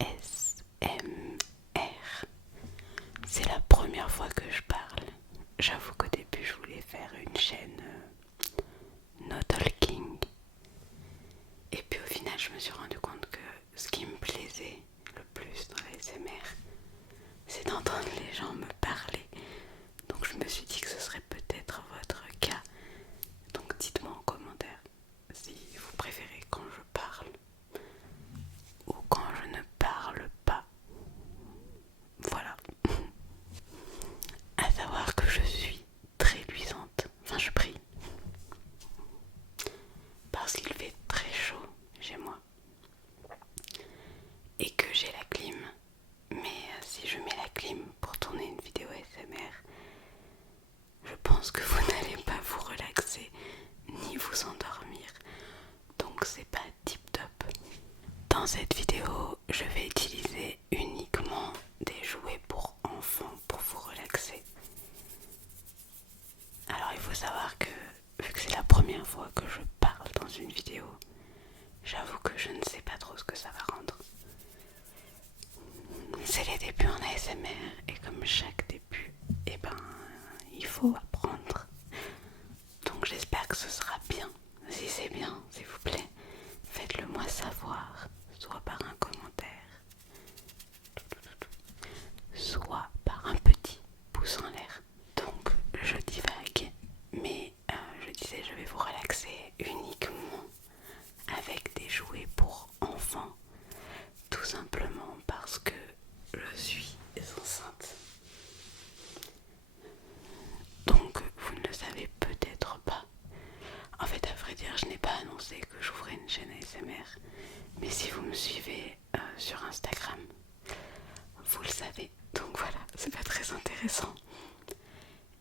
ASMR. C'est la première fois que je parle. J'avoue qu'au début je voulais faire une chaîne no talking. Et puis au final je me suis rendu compte que ce qui me plaisait le plus dans l'ASMR, c'est d'entendre les gens me parler. Donc je me suis dit que ce serait peut-être votre cas. Donc dites-moi en commentaire si vous préférez quand je parle ou quand je ne parle pas. Voilà. À savoir que je suis très luisante. Enfin, je brille. Parce qu'il fait très chaud chez moi. Et que j'ai la clim. Mais si je mets la clim pour tourner une vidéo ASMR, je pense que vous n'allez pas vous relaxer ni vous endormir. Donc c'est pas tip top. Dans cette vidéo, je vais utiliser uniquement des jouets pour enfants pour vous relaxer. Alors il faut savoir que, vu que c'est la première fois que je parle dans une vidéo, j'avoue que je ne sais pas trop ce que ça va rendre. C'est les débuts en ASMR et comme chaque début, il faut apprendre. Donc j'espère que ce sera bien. Si c'est bien, s'il vous plaît, faites-le moi savoir, soit par un commentaire, soit par un petit pouce en l'air. Donc je divague, mais je disais je vais vous relaxer uniquement avec des jouets pour enfants, tout simplement parce que je suis enceinte. Donc vous ne le savez peut-être pas. En fait, à vrai dire, je n'ai pas annoncé que j'ouvrais une chaîne ASMR, mais si vous me suivez sur Instagram, vous le savez. Donc voilà, c'est pas très intéressant.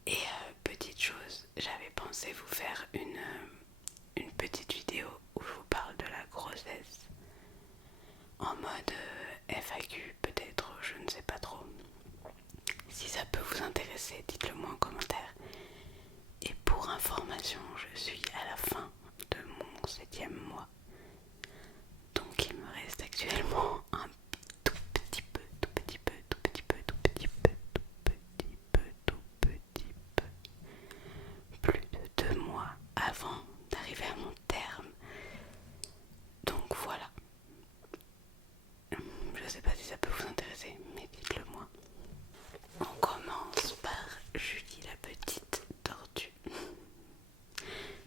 Et petite chose, j'avais pensé vous faire une petite vidéo où je vous parle de la grossesse en mode FAQ peut-être, je ne sais pas trop. Si ça peut vous intéresser, dites-le moi en commentaire. Et pour information, je suis à la fin de mon 7e mois. Donc il me reste actuellement un tout petit peu, tout petit peu, tout petit peu, tout petit peu, tout petit peu, tout petit peu, plus de 2 mois avant d'arriver à mon terme. Donc voilà. Je sais pas si ça peut vous intéresser, mais dites-le moi. On commence par Julie la petite tortue.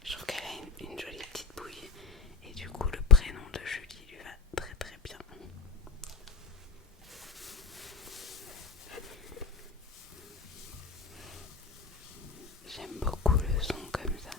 Je trouve qu'elle a une jolie petite bouille et du coup le prénom de Julie lui va très très bien. J'aime beaucoup le son comme ça.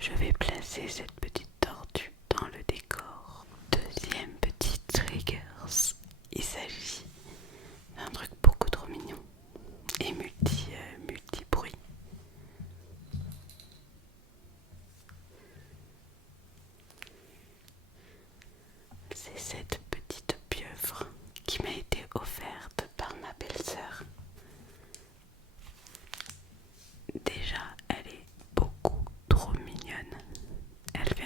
je vais placer cette petite tortue dans le décor. Deuxième petit triggers, il s'agit d'un truc beaucoup trop mignon et multi-bruit. C'est cette petite pieuvre qui m'a été offerte par ma belle-sœur. Déjà, elle est beaucoup trop mignonne. Elle fait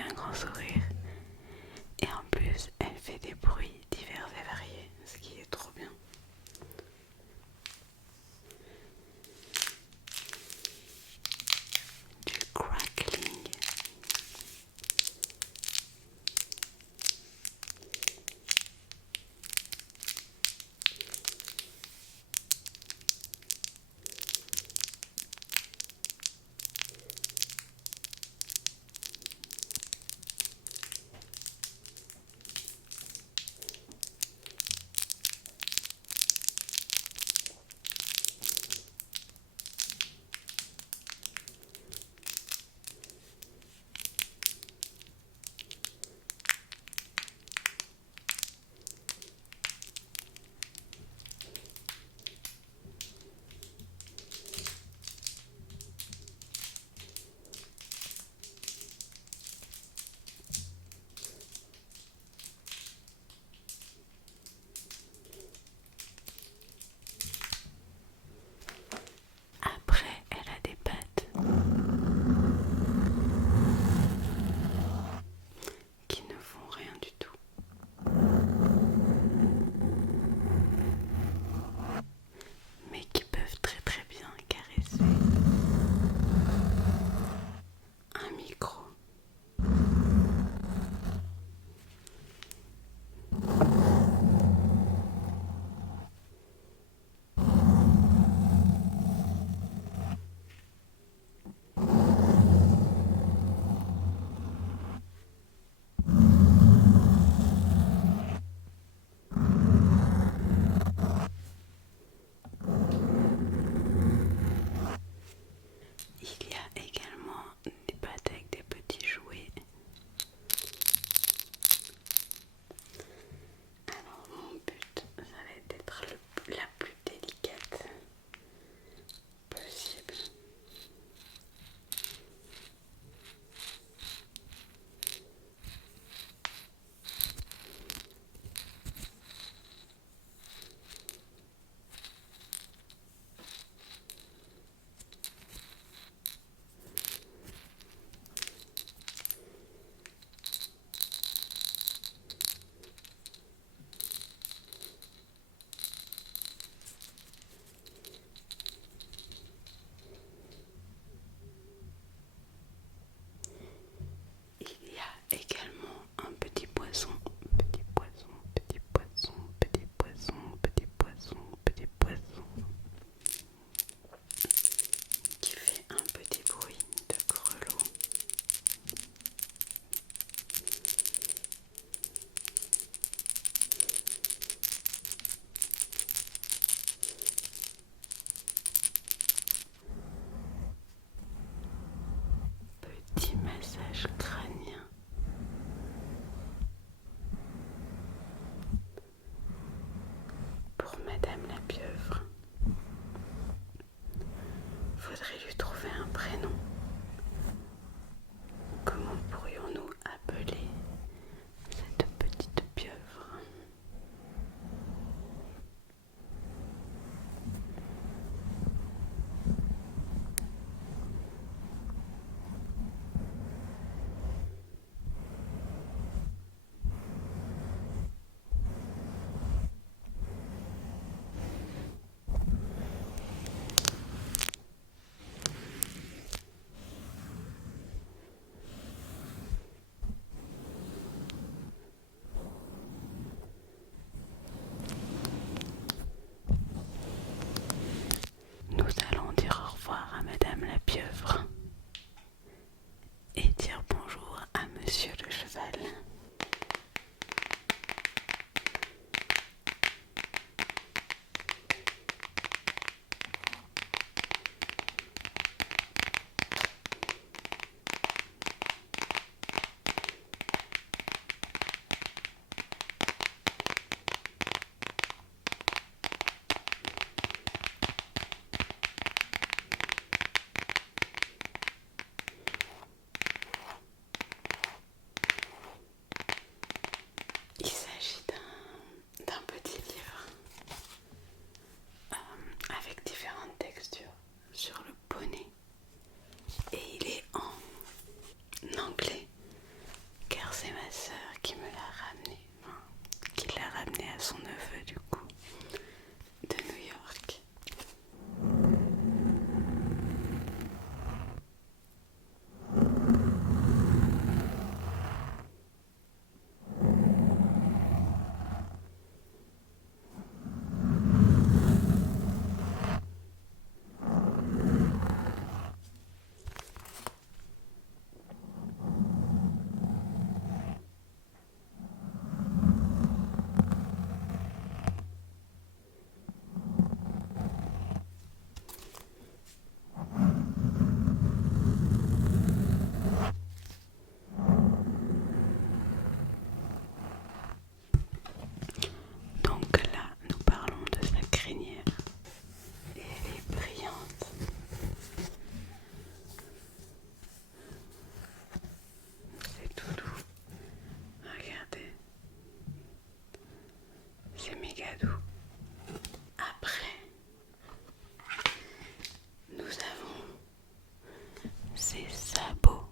c'est sabot,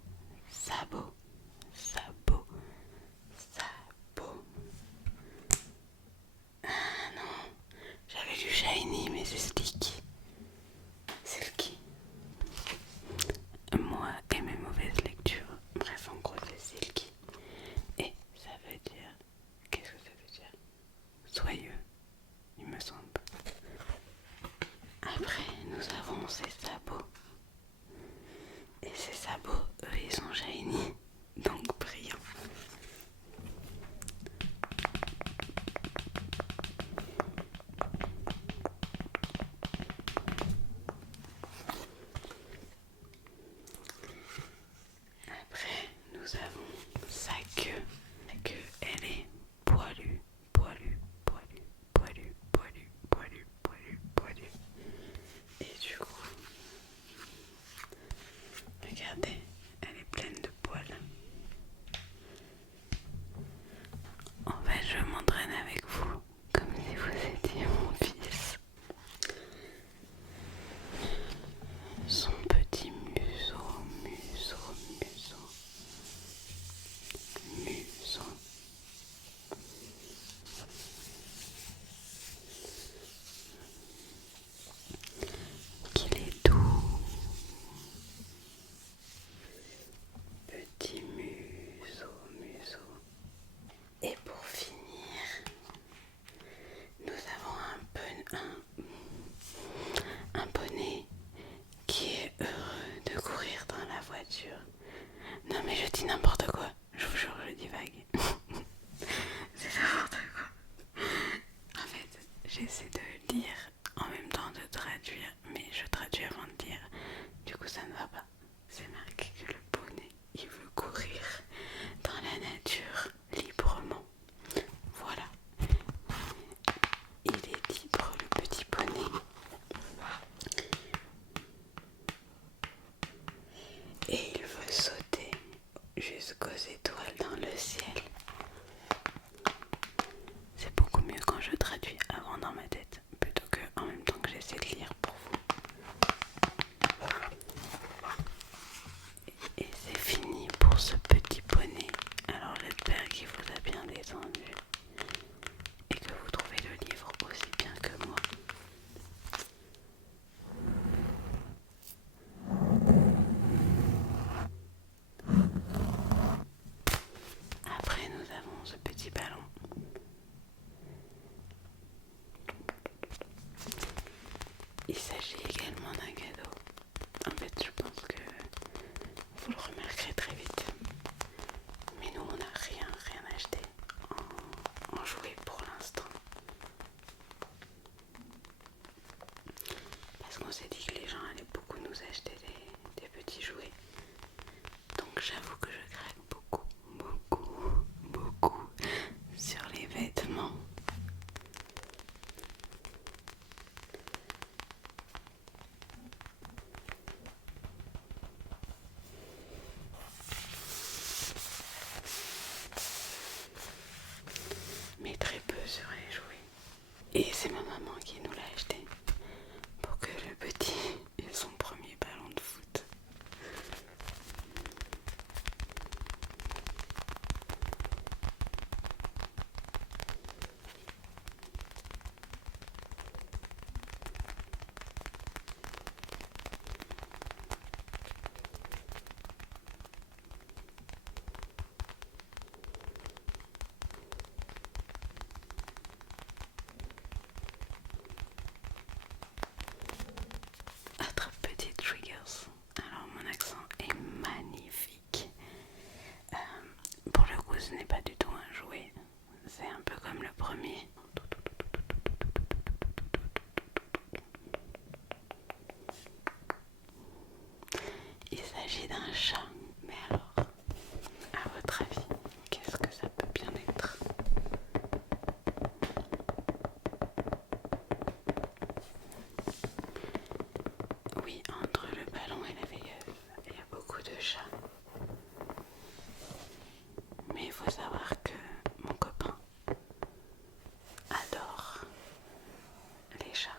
sabot, sabot, sabot. Ah non, j'avais lu shiny mais c'est sticky. Silky. Moi et mes mauvaises lectures. Bref, en gros c'est silky. Et ça veut dire... Qu'est-ce que ça veut dire? Soyeux, il me semble. Après, nous avons ces sabots. Et ces sabots, eux, ils sont shiny, donc brillants. Après, nous avons sa queue. La queue, elle est poilue, poilue, poilue, poilue, poilue, poilue, poilue, poilue. Et du coup, regardez, elle est pleine de poils. En fait, je m'entraîne avec vous, comme si vous étiez mon fils. Son petit museau, museau, museau, museau. Qu'il est doux. Petit museau, museau. Et pour finir, nous avons un poney qui est heureux de courir dans la voiture. Non mais je dis n'importe quoi, je vous jure, je divague. C'est n'importe quoi. En fait, j'essaie de lire en même temps de traduire, mais je traduis avant de lire. Du coup, ça ne va pas. C'est marqué que le poney, il veut courir dans la nature librement. Voilà. Il est libre, le petit poney. Et il veut sauter jusqu'aux étoiles dans le ciel. C'est beaucoup mieux quand je traduis avant dans ma tête, plutôt que en même temps que j'essaie de lire pour vous. Et c'est fini pour ce petit poney. Alors j'espère qu'il vous a bien détendu et que vous trouvez le livre aussi bien que moi. Après nous avons ce petit ballon. Il s'agit également d'un cadeau. En fait, je pense que vous le remarquerez très vite. Mais nous, on n'a rien acheté en jouet pour l'instant. Parce qu'on s'est dit que les gens allaient beaucoup nous acheter des petits jouets. Donc j'avoue que je craque beaucoup, beaucoup, beaucoup sur les vêtements. Mais très peu sur les jouets. Et c'est ma maman qui nous l'a acheté pour que le petit ait son premier ballon de foot. Autre petite triggers. Alors mon accent est magnifique. Pour le coup, ce n'est pas du tout un jouet. C'est un peu comme le premier. Il s'agit d'un chat. Mais alors, à votre avis, qu'est-ce que ça peut bien être? Oui, entre le ballon et la veilleuse, il y a beaucoup de chats. Mais il faut savoir que mon copain adore les chats.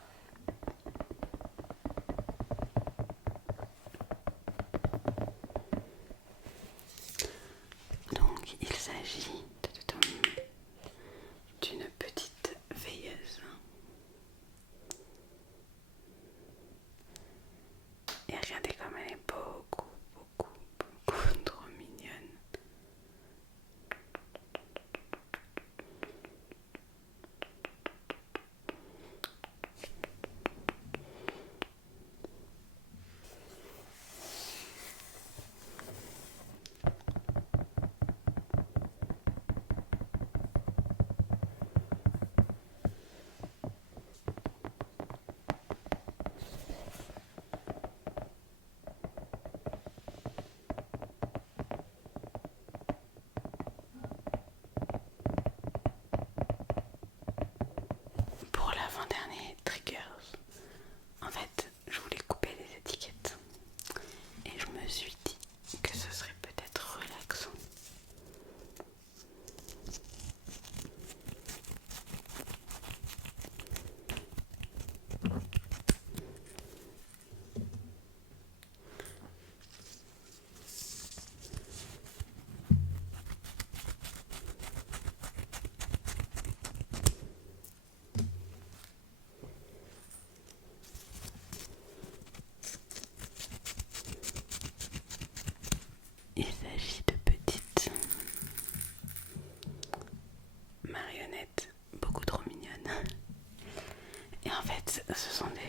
ce sont des